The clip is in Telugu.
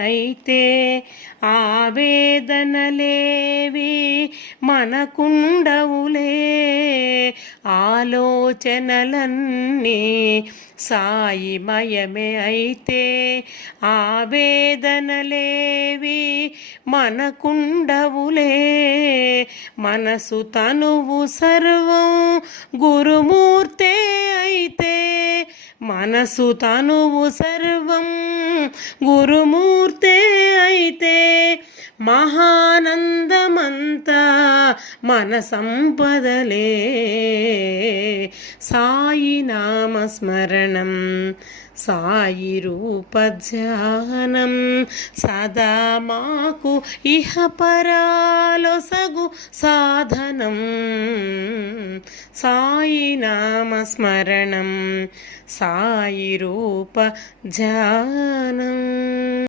అయితే ఆవేదనలేవి మనకుండవులే, ఆలోచనలన్నీ సాయిమయమే అయితే ఆవేదనలేవి మనకుండవులే, మనసు తనువు సర్వం గురుమూర్తే అయితే, మనసు తనువు సర్వం గురుమూర్తే అయితే, మహానందమంతా మన సంపదలే, సాయి నామస్మరణం సాయి రూపధ్యానం సదా మాకు ఇహ పరాలొసగు సాధనం, సాయి నామస్మరణం సాయి రూప ధ్యానం.